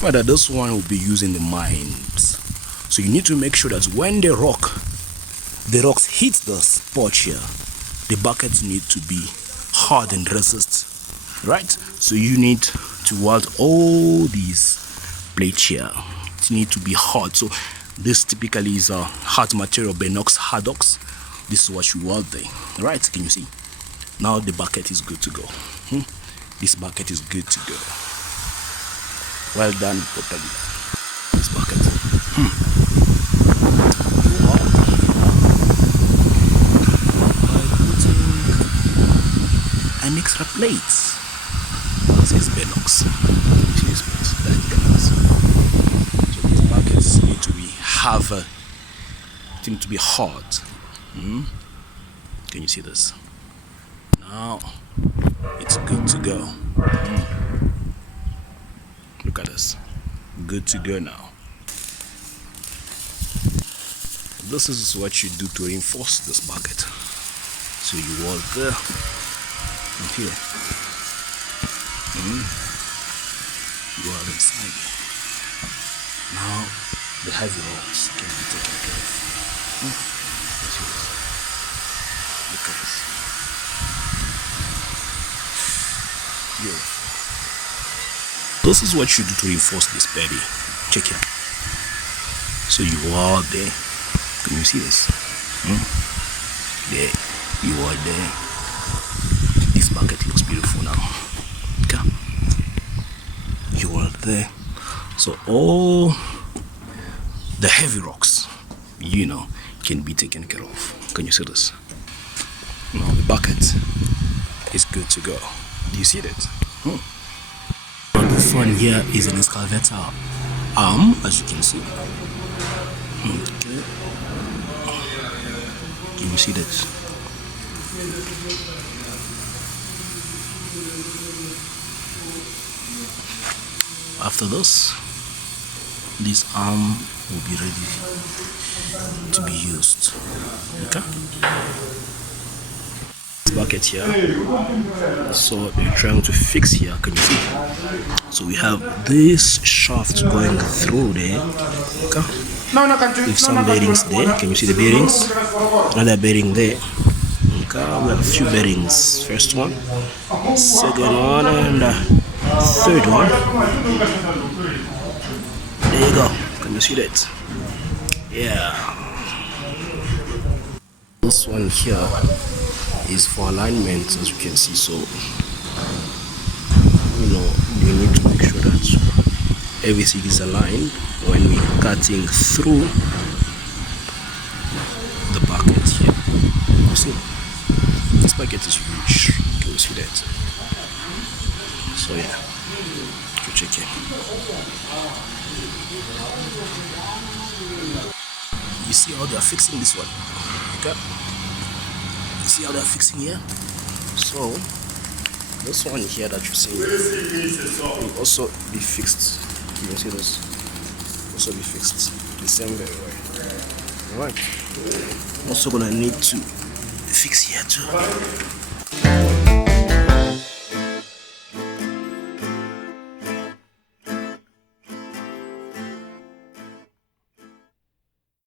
But this one will be using the mines. So you need to make sure that when the rocks hit the spot here, the buckets need to be hard and resist, right? So you need to weld all these plates here. It need to be hard. So this typically is a hard material, Benox Hardox. This is what you weld there, right? Can you see? Now the bucket is good to go. This bucket is good to go. Well done, properly. This bucket. An extra plates. This is Benox. This is Benox. So these buckets need to be hard. Can you see this? Now it's good to go. Look at this. Good to go now. This is what you do to reinforce this bucket. So you weld there and here. You weld inside. Now the heavy rolls can be taken care of. Look at this. Beautiful. This is what you do to reinforce this body. Check it. So you are there. Can you see this? There. You are there. This bucket looks beautiful now. Okay. You are there. So all the heavy rocks, can be taken care of. Can you see this? Now the bucket is good to go. Do you see that? This one here is an excavator arm, as you can see. Okay. Can you see that? After this arm will be ready to be used. Okay. Bucket here, so we're trying to fix here. Can you see? So we have this shaft going through there, okay, with some bearings there. Can you see the bearings? Another bearing there. Okay, we have a few bearings. First one, second one, and third one. There you go. Can you see that? Yeah. This one here is for alignment, as you can see. So you need to make sure that everything is aligned when we're cutting through the bucket here. You see, this bucket is huge. Can you see that? So yeah, to check it. You see how they're fixing this one? Okay. See how they're fixing here? So this one here that you see will also be fixed. You can see this also be fixed the same very way. Alright. Also gonna need to fix here too.